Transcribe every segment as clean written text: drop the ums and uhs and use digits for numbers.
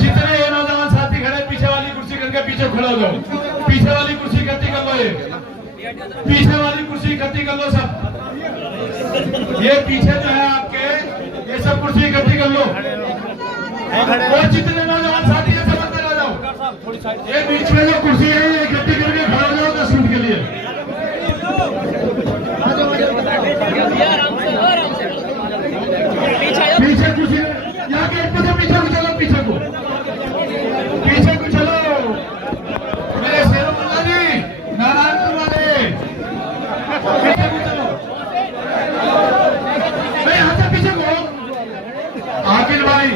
जितने ये नौजवान साथी खड़े पीछे वाली कुर्सी करके पीछे खड़ा हो जाओ। पीछे वाली कुर्सी इकट्ठी कर लो, ये पीछे वाली कुर्सी इकट्ठी कर लो सब। ये पीछे जो है आपके, ये सब कुर्सी इकट्ठी कर लो। और जितने नौजवान साथी है सब अंदर आ जाओ। ये बीच में जो कुर्सी है ये इकट्ठी करके खड़ा हो जाओ 10 मिनट के लिए। पीछे कुर्सी यहाँ गेट पे से पीछे को चलो, पीछे को चलो। मेरे शेरुल्ला जी, नारायणपुर वाले पीछे को चलो। मैं यहाँ से पीछे को। आकिल भाई,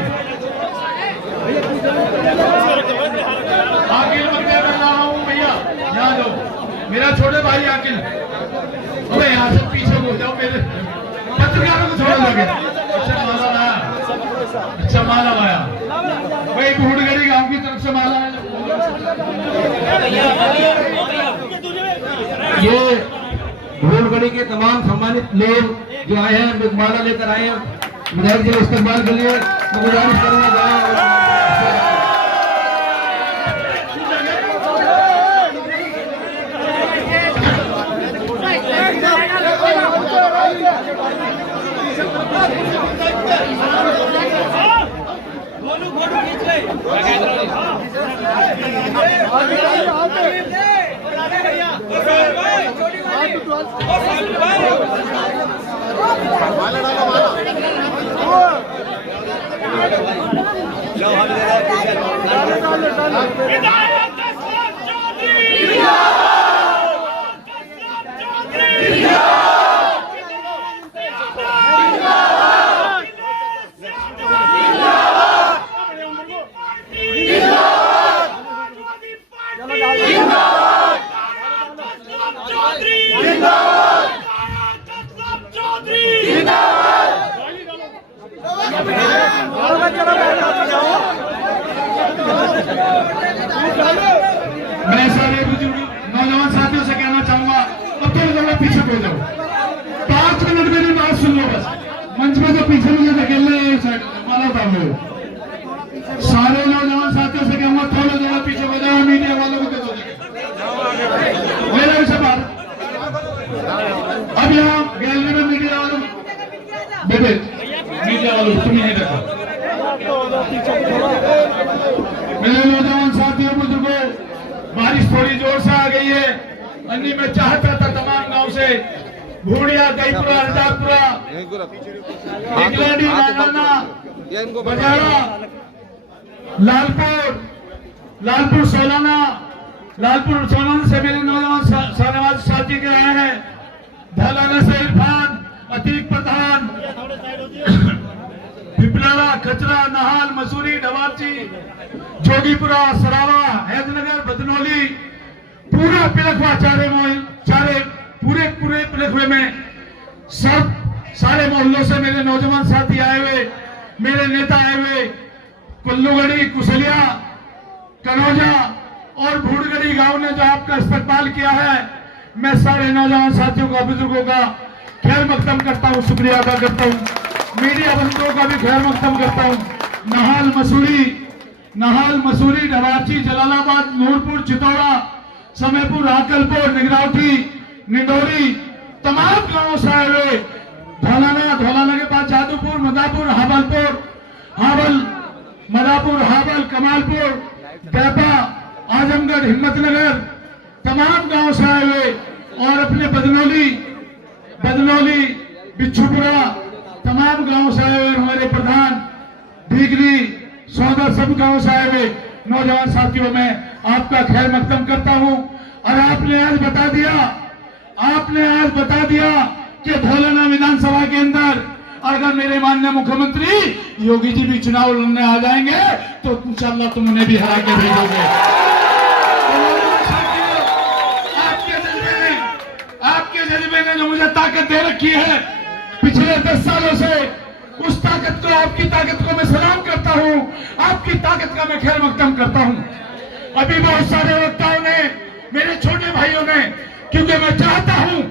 आकिल मैं क्या कर रहा हूँ भैया, यहाँ जाओ। मेरा छोटे भाई आकिल, अबे यहाँ से पीछे को जाओ। मेरे पत्रकारों को छोड़ लगे। अच्छा माला आया भाई, भूडगढ़ी गांव की तरफ से माला है। ये भूडगढ़ी के तमाम सम्मानित लोग जो आए हैं, माला लेकर आए हैं विधायक जी इस्तेमाल के लिए। मैं गुजारिश करूंगा मैं सारे बुजुर्ग नौजवान साथियों से कहना चाहूंगा, अब तो थोड़ा पीछे हो जाओ। 5 मिनट मेरी बात सुन लो बस। मंच में जो पीछे मुझे धकेलने माला था वो सारे नौजवान साथियों से कहूंगा थोड़ा पीछे हो जाओ। मीडिया वालों को देखो, मेरा भी सवाल। अब यहाँ गैलरी में मीडिया वालों बेटे, मीडिया वालों तुम ही नहीं देखो। मेरे नौजवान साथियों बुजुर्गों, बारिश थोड़ी जोर से आ गई है। अन्य में चाहता था तमाम गांव से भूड़िया, दहीपुरा, हरदापुरा, इंग्लैंडी, नाना, बजारा, लालपुर सोलाना से मेरे नौजवान शाहनवाज साथी के आए हैं। धलाना से इरफान, अतीक प्रधान, पिपलाड़ा, खचरा, नहाल, मसूरी, डवारची, जोगीपुरा, सरावा, हैदरनगर, बदनौली, पूरा पिलखवा, पूरे पिलखवे में सब सारे मोहल्लों से मेरे नौजवान साथी आए हुए, मेरे नेता आए हुए। कुल्लूगढ़ी, कुशलिया, कनौजा और भूडगढ़ी गांव ने जो आपका इस्तकबाल किया है, मैं सारे नौजवान साथियों का, बुजुर्गों का खैर मकदम करता हूँ, शुक्रिया अदा करता हूँ। मीडिया बंधुओं का भी खैर मकदम करता हूँ। नहाल, मसूरी, डवारची, जलालाबाद, नूरपुर, चितौड़ा, समयपुर, आकलपुर, निगरावटी, निंडोरी, तमाम गांवों से आए हुए। धौलाना के बाद जादूपुर, मदापुर, हाबल, कमालपुर, बैपा, आजमगढ़, हिम्मतनगर, तमाम गांव से आए हुए। और अपने बदनौली, बिच्छुपुरा, तमाम गांव से आए हुए हमारे प्रधान, भीगली, सौदा, सब गांव से आए हुए नौजवान साथियों में आपका खैर मकदम करता हूं। और आपने आज बता दिया कि धौलाना विधानसभा के अंदर अगर मेरे माननीय मुख्यमंत्री योगी जी भी चुनाव लड़ने आ जाएंगे तो इंशाअल्लाह तुम उन्हें भी हरा के भेजोगे। आपके जज्बे ने जो मुझे ताकत दे रखी है पिछले 10 सालों से, उस ताकत को, आपकी ताकत को मैं सलाम करता हूं। आपकी ताकत का मैं खैर मकदम करता हूं। अभी बहुत सारे वक्ताओं ने, मेरे छोटे भाइयों ने, क्योंकि मैं चाहता हूं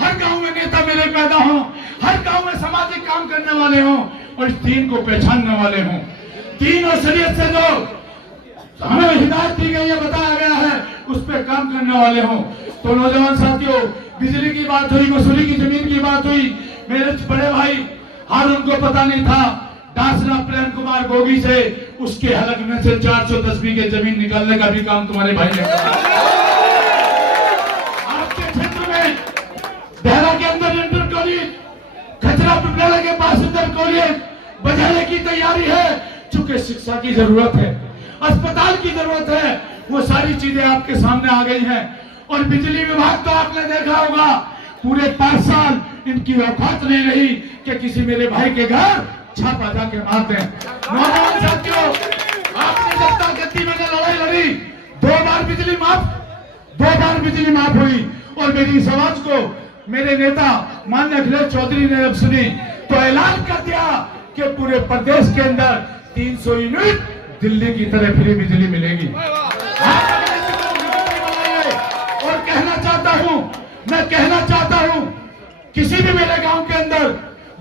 हर गांव में नेता मेरे पैदा हों, हर गांव में सामाजिक काम करने वाले हों, और इस दीन को पहचानने वाले हों। दीन और शरीयत से जो हमें हिदायत दी गई है, बताया गया है, उस पर काम करने वाले हों। तो नौजवान साथियों, बिजली की बात हुई, मसूरी की जमीन की बात हुई। मेरे बड़े भाई हारून को पता नहीं था, डांसना प्रेम कुमार गोगी से उसके हलक में से 410 बीघे जमीन निकालने का भी काम तुम्हारे भाई ने किया। आपके क्षेत्र में देहरा के अंदर इंटर कॉलेज, खचरा पिपराला के पास इंटर कॉलेज बजाने की तैयारी है। चूंकि शिक्षा की जरूरत है, अस्पताल की जरूरत है, वो सारी चीजें आपके सामने आ गई हैं। और बिजली विभाग तो आपने देखा होगा, पूरे 5 साल इनकी औकात नहीं रही कि किसी मेरे भाई के घर छापा जाके मार दें। नौजवान साथियों, आपने जनता गद्दी में लड़ाई लड़ी, 2 बार बिजली माफ हुई। और मेरी समाज को मेरे नेता माननीय अखिलेश चौधरी ने जब सुनी तो ऐलान कर दिया कि पूरे प्रदेश के अंदर 300 यूनिट दिल्ली की तरह फ्री बिजली मिलेगी। और मैं कहना चाहता हूं, किसी भी मेरे गांव के अंदर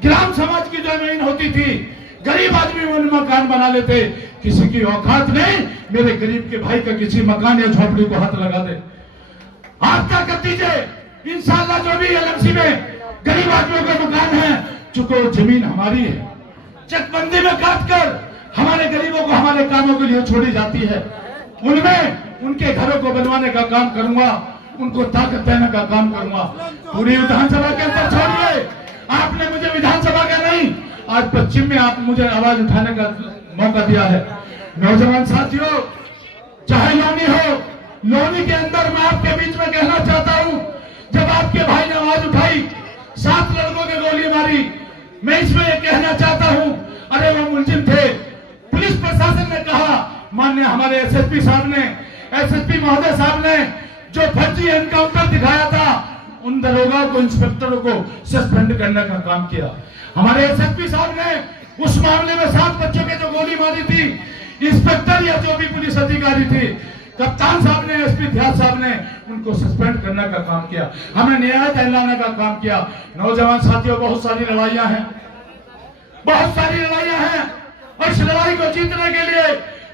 ग्राम समाज की जमीन होती थी, गरीब आदमी वो मकान बना लेते, किसी की औकात नहीं मेरे गरीब के भाई का किसी मकान या झोपड़ी को हाथ लगा दे। आप क्या कर दीजिए, इंशाल्लाह जो भी एलएमसी में गरीब आदमियों का मकान है, चूंकि वो जमीन हमारी है, चकबंदी में काट कर हमारे गरीबों को हमारे कामों के लिए छोड़ी जाती है। उनमें उनके घरों को बनवाने का काम करूंगा, उनको ताकत देने का काम करूंगा। पूरी विधानसभा के अंदर छोड़िए, आपने मुझे विधानसभा का नहीं, आज पश्चिम में आप मुझे आवाज उठाने का मौका दिया है। नौजवान साथियों, चाहे लोनी हो, लोनी के अंदर मैं आपके बीच में कहना चाहता हूं, जब आपके भाई ने आवाज उठाई, 7 लड़कों ने गोली मारी, मैं इसमें यह कहना चाहता हूं, अरे वो मुलजिम थे। पुलिस प्रशासन ने कहा, माननीय हमारे एसएसपी साहब ने, एसएसपी महोदय साहब ने जो फर्जी एनकाउंटर दिखाया था, उन दरोगा को, इंस्पेक्टरों को सस्पेंड करने का काम किया। हमारे एसएसपी साहब ने उस मामले में 7 बच्चों के जो गोली मारी थी, इंस्पेक्टर या जो भी पुलिस अधिकारी थे, कप्तान साहब ने, एसपी ध्यान साहब ने उनको सस्पेंड करने का काम किया। हमने न्याय दिलाने का काम किया। नौजवान साथियों, बहुत सारी लड़ाइयां हैं, बहुत सारी लड़ाइयां हैं, और इस लड़ाई को जीतने के लिए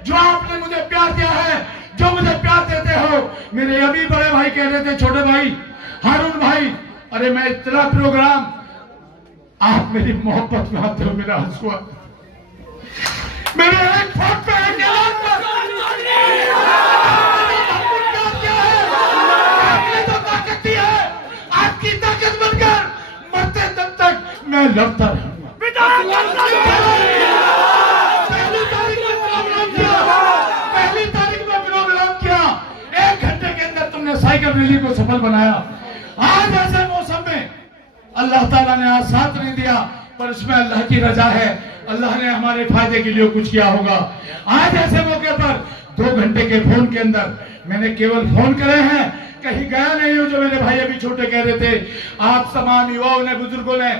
जो आपने मुझे प्यार दिया है, जो मुझे प्यार देते हो, मेरे अभी बड़े भाई कह रहे थे, छोटे भाई हारून भाई, अरे मैं इतना प्रोग्राम, आप मेरी मोहब्बत में आते हो, मेरा हंसुआ मेरे एक फोट पे आपने तो ताकत दी है, आपकी ताकत बनकर मरते दम तक मैं लड़ता रहूंगा। पहली तारीख में प्रोग्राम किया, 1 घंटे के अंदर तुमने साइकिल रैली को सफल बनाया। आज ऐसे मौसम में अल्लाह ताला ने आज साथ नहीं दिया, पर इसमें अल्लाह की रजा है, अल्लाह ने हमारे फायदे के लिए कुछ किया होगा। आज ऐसे मौके पर 2 घंटे के फोन के अंदर मैंने केवल फोन करे हैं, कहीं गया नहीं हूं। जो मेरे भाई अभी छोटे कह रहे थे, आप तमाम युवाओं ने, बुजुर्गों ने,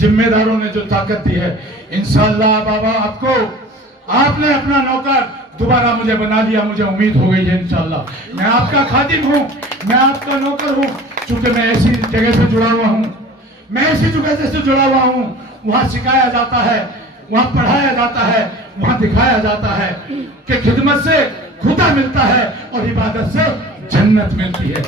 जिम्मेदारों ने जो ताकत दी है, इंशाअल्लाह बाबा आपको, आपने अपना नौकर दोबारा मुझे बना दिया, मुझे उम्मीद हो गई है इंशाअल्लाह। मैं आपका खादिम हूं, मैं आपका नौकर हूं, चूंकि मैं ऐसी जगह से जुड़ा हुआ हूं, मैं ऐसी जगह से जुड़ा हुआ हूं, वहां सिखाया जाता है, वहां पढ़ाया जाता है, वहां दिखाया जाता है कि खिदमत से खुदा मिलता है और इबादत से जन्नत मिलती है।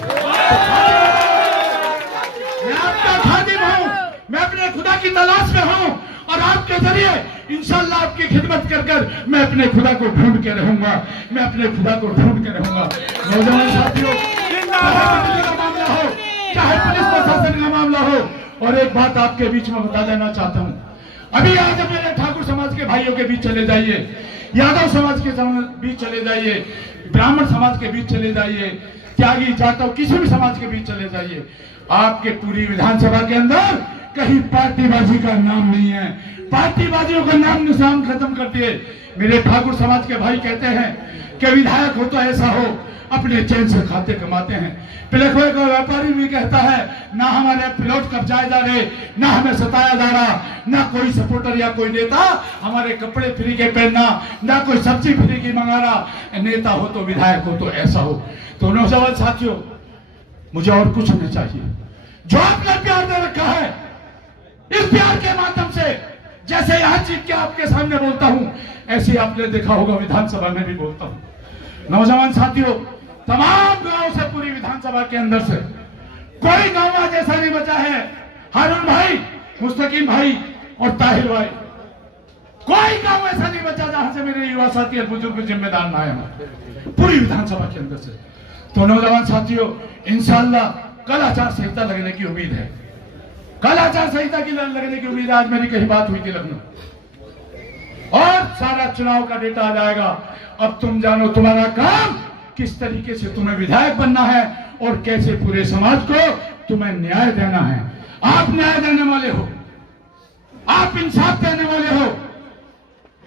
मैं आपका खादिम हूं, मैं अपने खुदा की तलाश में हूं, और आपके जरिए इंशाअल्लाह आपकी खिदमत कर कर मैं अपने खुदा को ढूंढ के रहूंगा, मैं अपने खुदा को ढूंढ के रहूंगा। नौजवान साथियों, चाहे बिजली का मामला हो, चाहे पुलिस प्रशासन का मामला हो, और एक बात आपके बीच में बता देना चाहता हूं, अभी आज मेरे ठाकुर समाज के भाइयों के बीच चले जाइए, यादव समाज के बीच चले जाइए, ब्राह्मण समाज के बीच चले जाइए, त्यागी जाटव किसी भी समाज के बीच चले जाइए, आपके पूरी विधानसभा के अंदर कहीं पार्टीबाजी का नाम नहीं है। पार्टीबाजियों का नाम निशान खत्म कर दिए। मेरे ठाकुर समाज के भाई कहते हैं कि विधायक हो तो ऐसा हो, अपने चैन से खाते कमाते हैं। पिलखवे का व्यापारी भी कहता है, ना हमारे प्लॉट कब्जाए जा रहे, ना हमें सताया जा रहा, ना कोई सपोर्टर या कोई नेता हमारे कपड़े फ्री के पहनना, ना कोई सब्जी फ्री की मंगा रहा। नेता हो तो, विधायक हो तो ऐसा हो। तो नौजवान साथियों, मुझे और कुछ नहीं चाहिए। जो आपने प्यार दे रखा है, इस प्यार के माध्यम से जैसे यहाँ चीख के आपके सामने बोलता हूँ, ऐसे आपने देखा होगा विधानसभा में भी बोलता हूँ। नौजवान साथियों, तमाम गांव से, पूरी विधानसभा के अंदर से कोई गांव आज ऐसा नहीं बचा है, हारून भाई, मुस्तकीम भाई और ताहिर भाई, कोई गांव ऐसा नहीं बचा जहां से मेरे युवा साथी और बुजुर्ग जिम्मेदार ना आए हों, पूरी विधानसभा के अंदर से। तो नौजवान साथियों, इंशाअल्लाह कल आचार संहिता लगने की उम्मीद है, कल आचार संहिता की लगने की उम्मीद है। आज मेरी कहीं बात हुई थी लखनऊ, और सारा चुनाव का डेटा आ जाएगा। अब तुम जानो तुम्हारा काम किस तरीके से तुम्हें विधायक बनना है और कैसे पूरे समाज को तुम्हें न्याय देना है। आप न्याय देने वाले हो, आप इंसाफ देने वाले हो,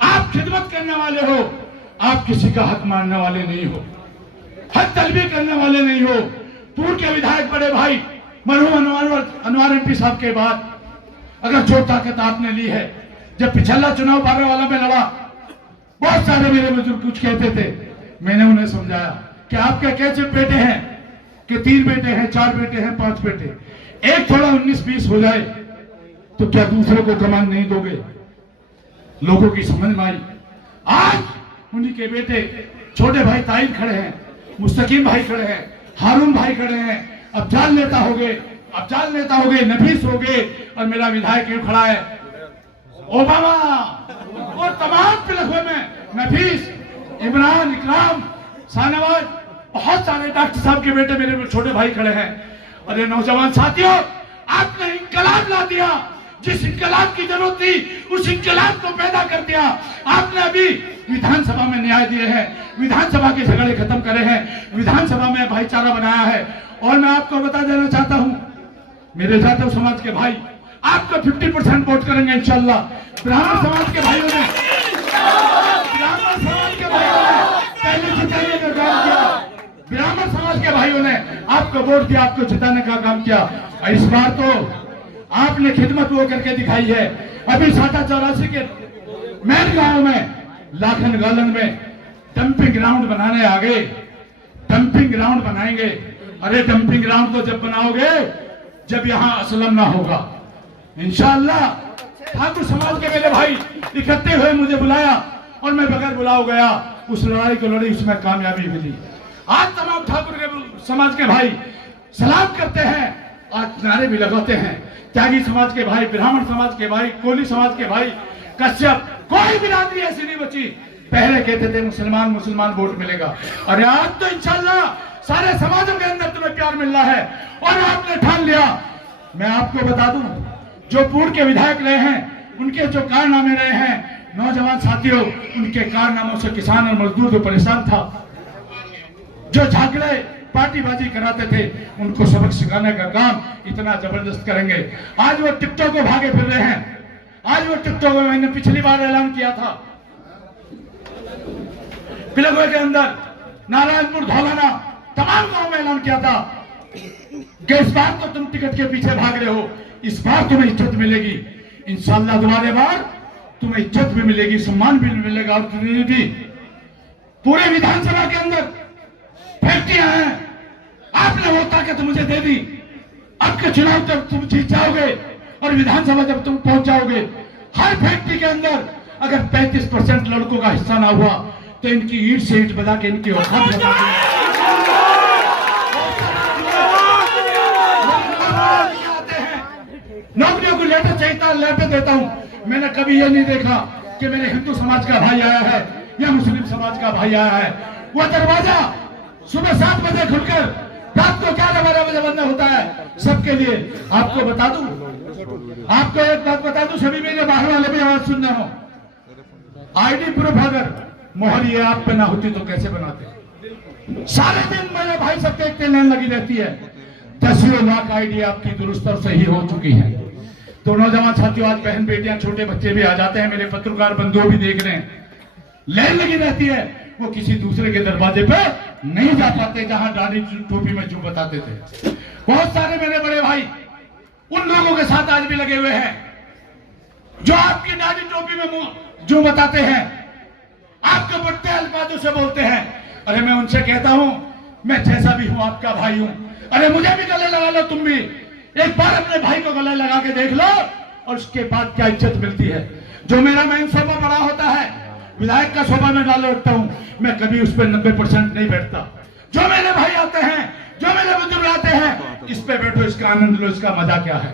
आप खिदमत करने वाले हो, आप किसी का हक मानने वाले नहीं हो, हक तलबी करने वाले नहीं हो। पूर्व के विधायक बड़े भाई मरहूम अनवर एमपी साहब के बाद अगर जो ताकत आपने ली है, जब पिछला चुनाव 12 वाला में लड़ा, बहुत सारे मेरे बुजुर्ग कुछ कहते थे, मैंने उन्हें समझाया कि आपके कैसे बेटे हैं, कि 3 बेटे हैं, 4 बेटे हैं, 5 बेटे, एक थोड़ा 19-20 हो जाए तो क्या दूसरे को कमान नहीं दोगे? लोगों की समझ में आई। आज उन्हीं के बेटे, छोटे भाई ताहिर खड़े हैं, मुस्तकीम भाई खड़े हैं, हारून भाई खड़े हैं, अफजाल नेता हो गए, अफजाल नेता हो गए, नफीस हो गए, और मेरा विधायक क्यों खड़ा है ओबामा, और तमाम पिलखों में नफीस, इमरान, इकराम, शाहनवाज, बहुत सारे डॉक्टर साहब के बेटे मेरे छोटे भाई खड़े हैं। अरे नौजवान साथियों, आपने इंकलाब ला दिया, जिस इंकलाब की जरूरत थी उस इंकलाब को पैदा कर दिया आपने। अभी विधानसभा में न्याय दिए हैं, विधानसभा के झगड़े खत्म करे हैं, विधानसभा में भाईचारा बनाया है। और मैं आपको बता देना चाहता हूं, मेरे जाटव समाज के भाई आपको 50% वोट करेंगे इंशाल्लाह। ब्राह्मण समाज के भाइयों ने, ब्राह्मण समाज के भाइयों ने पहले जिताने का काम किया, ब्राह्मण समाज के भाइयों ने आपको वोट दिया, आपको जिताने का काम किया। इस बार तो आपने खिदमत वो करके दिखाई है। अभी 84 के मेन गांव में, लाखन गालन में डंपिंग ग्राउंड बनाने आ गए, डंपिंग ग्राउंड बनाएंगे। अरे डंपिंग ग्राउंड तो जब बनाओगे जब यहां असलम ना होगा इंशाअल्लाह। ठाकुर समाज के मेरे भाई इकट्ठे हुए, मुझे बुलाया और मैं बगैर बुलाओ गया, उस लड़ाई को लड़ी, उसमें कामयाबी मिली। आज तमाम ठाकुर के समाज के भाई सलाम करते हैं, आज नारे भी लगाते हैं। त्यागी समाज के भाई, ब्राह्मण समाज के भाई, कोली समाज के भाई, कश्यप, कोई बिरादरी ऐसी नहीं बची। पहले कहते थे मुसलमान वोट मिलेगा, अरे आज तो इंशाल्लाह सारे समाजों के अंदर तुम्हें प्यार मिल रहा है और आपने ठान लिया। मैं आपको बता दूं, जो पूर्व के विधायक रहे हैं उनके जो कारनामे रहे हैं, नौजवान साथियों, उनके कारनामों से किसान और मजदूर जो परेशान था, जो झागड़े पार्टीबाजी कराते थे, उनको सबक सिखाने का काम इतना जबरदस्त करेंगे। आज वो टिकटॉक को भागे फिर रहे हैं, आज वो टिकटॉक में, मैंने पिछली बार ऐलान किया था पिलखुए के अंदर, नारायणपुर, धौलाना, तमाम गांव में ऐलान किया था कि इस बार तो तुम टिकट के पीछे भाग रहे हो, इस बार तुम्हें इज्जत मिलेगी इंशाअल्लाह। तुम्हारे बार तुम्हें इज्जत भी मिलेगी, सम्मान भी मिलेगा। और भी पूरे विधानसभा के अंदर फैक्ट्रियां हैं, आपने वो ताकत मुझे दे दी। अब के चुनाव जब तुम जीत जाओगे और विधानसभा जब तुम पहुंच जाओगे, हर फैक्ट्री के अंदर अगर 35% लड़कों का हिस्सा ना हुआ तो इनकी ईंट से ईंट बजा के इनकी औकात बता नौकरियों को लेटर चाहिए, लेटर देता हूं। मैंने कभी यह नहीं देखा कि मेरे हिंदू समाज का भाई आया है या मुस्लिम समाज का भाई आया है। वह दरवाजा सुबह 7 बजे खुलकर रात को 11-12 बजे बंद होता है सबके लिए। आपको बता दूं, आपको एक बात बता दूं, सभी मेरे बाहर वाले भी आवाज सुन रहे हो, आईडी प्रूफ अगर मोहर ये आप पे ना होती तो कैसे बनाते? सारे दिन मेरे भाई सब देखते लाइन लगी रहती है। 10 लाख आईडी आपकी दुरुस्त और सही हो चुकी है। तो नौजवान साथियों, आज बहन बेटियां, छोटे बच्चे भी आ जाते हैं, मेरे पत्रकार बंधु भी देख रहे हैं, लाइन लगी रहती है। वो किसी दूसरे के दरवाजे पे नहीं जा पाते जहां दाढ़ी टोपी में जो बताते थे। बहुत सारे मेरे बड़े भाई उन लोगों के साथ आज भी लगे हुए हैं जो आपकी दाढ़ी टोपी में जो बताते हैं, आपके बड़े अल्फाजों से बोलते हैं। अरे मैं उनसे कहता हूं, मैं जैसा भी हूं आपका भाई हूं, अरे मुझे भी गले लगा लो, तुम भी एक बार अपने भाई को गले लगा के देख लो और उसके बाद क्या इज्जत मिलती है। जो मेरा मेन सोफा बड़ा होता है, विधायक का सोफा में डाल रखता हूं, मैं कभी उस पर 90% नहीं बैठता। जो मेरे भाई आते हैं, जो मेरे बुजुर्ग आते हैं, इस पे बैठो, इसका आनंद लो, इसका मजा क्या है।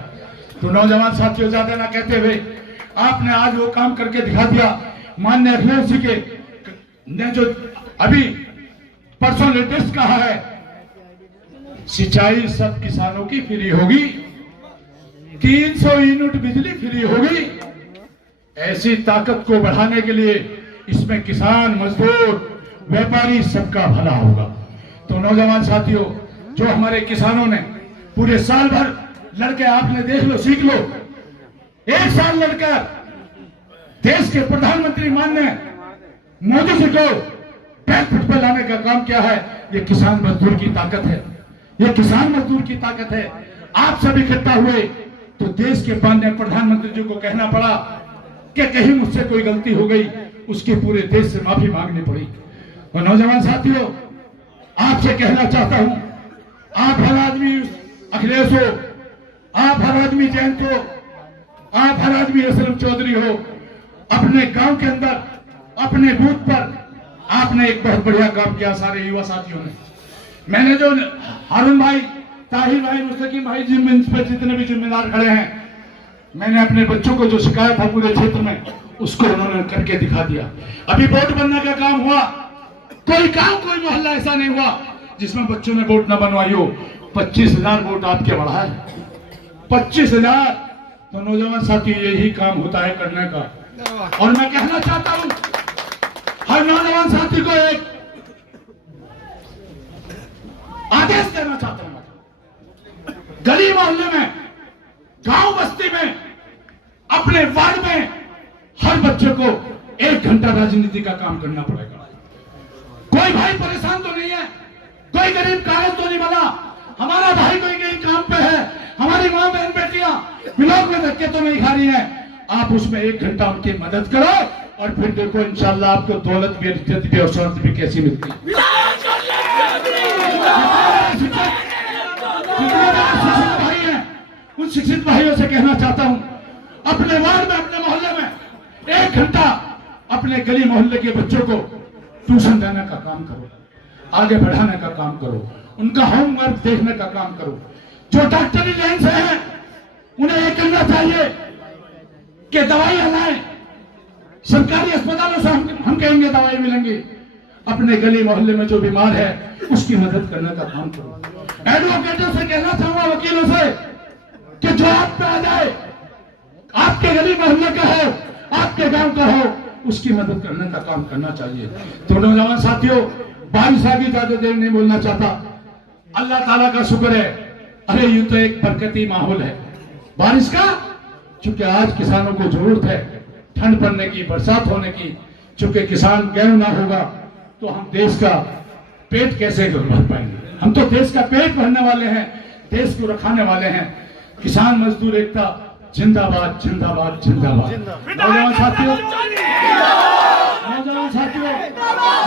तो नौजवान साथियों, ज्यादा ना कहते हुए, आपने आज वो काम करके दिखा दिया। माननीय अखिलेश जी के ने जो अभी परसों लेटेस्ट कहा है, सिंचाई सब किसानों की फ्री होगी, 300 यूनिट बिजली फ्री होगी। ऐसी ताकत को बढ़ाने के लिए इसमें किसान, मजदूर, व्यापारी सबका भला होगा। तो नौजवान साथियों, जो हमारे किसानों ने पूरे साल भर लड़के, आपने देख लो, सीख लो, एक साल लड़कर देश के प्रधानमंत्री माननीय मोदी जी को बैकफुट पर लाने का काम किया है। ये किसान मजदूर की ताकत है, ये किसान मजदूर की ताकत है। आप सब इकट्ठा हुए तो देश के माननीय प्रधानमंत्री जी को कहना पड़ा कि कहीं मुझसे कोई गलती हो गई, उसकी पूरे देश से माफी मांगनी पड़ी। और नौजवान साथियों, आपसे कहना चाहता हूं, आप हर आदमी अखिलेश हो, आप हर आदमी जयंत हो, आप हर आदमी असलम चौधरी हो, अपने गांव के अंदर, अपने बूथ पर आपने एक बहुत बढ़िया काम किया सारे युवा साथियों ने। मैंने जो हारून भाई, ताहिर भाई, मुस्तकीम भाई, जितने भी जिम्मेदार खड़े हैं, मैंने अपने बच्चों को जो सिखाया था पूरे क्षेत्र में, उसको उन्होंने करके दिखा दिया। अभी वोट बनने का काम हुआ, कोई गांव, कोई मोहल्ला ऐसा नहीं हुआ जिसमें बच्चों ने वोट न बनवाई हो। 25,000 वोट आपके बढ़ा है, 25,000। तो नौजवान साथी, यही काम होता है करने का। और मैं कहना चाहता हूं हर नौजवान साथी को एक आदेश देना चाहता हूं, गली मोहल्ले में, गांव बस्ती में, अपने वार्ड में हर बच्चे को 1 घंटा राजनीति का काम करना पड़ेगा। कोई भाई परेशान तो नहीं है, कोई गरीब कागज तो नहीं बना, हमारा भाई कोई कहीं काम पे है, हमारी मां बहन बेटियां ब्लॉक में धक्के तो नहीं खा रही है। आप उसमें 1 घंटा उनकी मदद करो और फिर देखो इंशाल्लाह आपको दौलत भी, इज्जत भी और शौहरत भी कैसी मिलती है। भाई हैं, उन शिक्षित भाइयों से कहना चाहता हूं, अपने वार्ड में, अपने मोहल्ले में 1 घंटा अपने गली मोहल्ले के बच्चों को ट्यूशन देने का काम करो, आगे बढ़ाने का काम करो, उनका होमवर्क देखने का काम करो। जो डॉक्टरी लाइन से हैं उन्हें यह करना चाहिए कि दवाई लाएं, सरकारी अस्पतालों से हम कहेंगे दवाई मिलेंगी। अपने गली मोहल्ले में जो बीमार है उसकी मदद करने का काम करो। एडवोकेटों से कहना चाहूंगा, वकीलों से, कि जो आप पे आ जाए, आपके गली मोहल्ले का हो, आपके गांव का हो, उसकी मदद करने का काम करना चाहिए। तो नौजवान साथियों, बारिश आ गई, ज्यादा देर नहीं बोलना चाहता। अल्लाह ताला का शुक्र है, अरे यूं तो एक बरकती माहौल है बारिश का, चूंकि आज किसानों को जरूरत है ठंड पड़ने की, बरसात होने की। चूंकि किसान गेहूं ना होगा तो हम देश का पेट कैसे भर पाएंगे। हम तो देश का पेट भरने वाले हैं, देश को रखाने वाले हैं। किसान मजदूर एकता जिंदाबाद, जिंदाबाद, जिंदाबाद। नौजवान साथियों,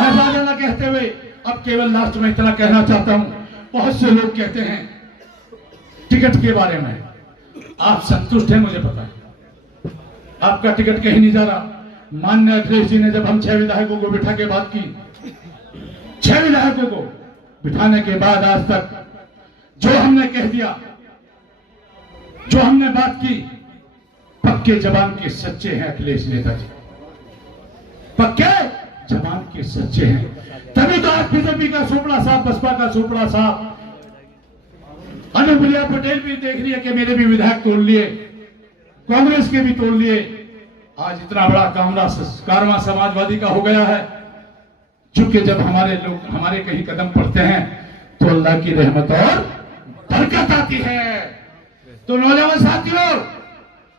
मैं ज्यादा ना कहते हुए अब केवल लास्ट में इतना कहना चाहता हूं, बहुत से लोग कहते हैं टिकट के बारे में, आप संतुष्ट हैं, मुझे पता है आपका टिकट कहीं नहीं जा रहा। माननीय अखिलेश जी ने जब हम 6 विधायकों को बिठा के बात की, 6 विधायकों को बिठाने के बाद आज तक जो हमने कह दिया, जो हमने बात की, पक्के जबान के सच्चे हैं अखिलेश नेताजी, पक्के जबान के सच्चे हैं। तभी तो आज बीजेपी का सोपड़ा साहब, बसपा का सोपड़ा साहब, अनुप्रिया पटेल भी देख रही है कि मेरे भी विधायक तोड़ लिए, कांग्रेस के भी तोड़ लिए। आज इतना बड़ा कारवां समाजवादी का हो गया है। चूंकि जब हमारे लोग, हमारे कहीं कदम पड़ते हैं तो अल्लाह की रहमत और बरकत आती है। तो नौजवान साथियों,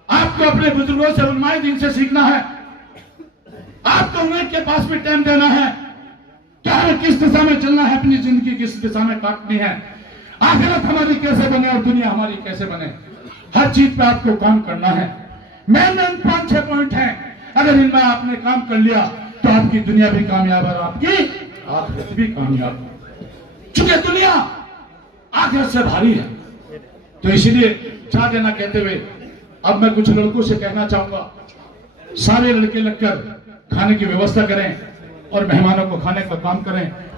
आपको अपने बुजुर्गों से, उलमाए दीन से सीखना है। आपको उन्हें के पास भी टाइम देना है, क्या हमें किस दिशा में चलना है, अपनी जिंदगी किस दिशा में काटनी है, आखिरत हमारी कैसे बने और दुनिया हमारी कैसे बने। हर चीज पे आपको काम करना है। मेन 5-6 पॉइंट हैं, अगर इनमें आपने काम कर लिया तो आपकी दुनिया भी कामयाब और आपकी आखिरत भी कामयाब। चूंकि दुनिया आखिरत से भारी है, तो इसलिए ज्यादा ना कहते हुए अब मैं कुछ लड़कों से कहना चाहूंगा। सारे लड़के लगकर खाने की व्यवस्था करें और मेहमानों को खाने का काम करें।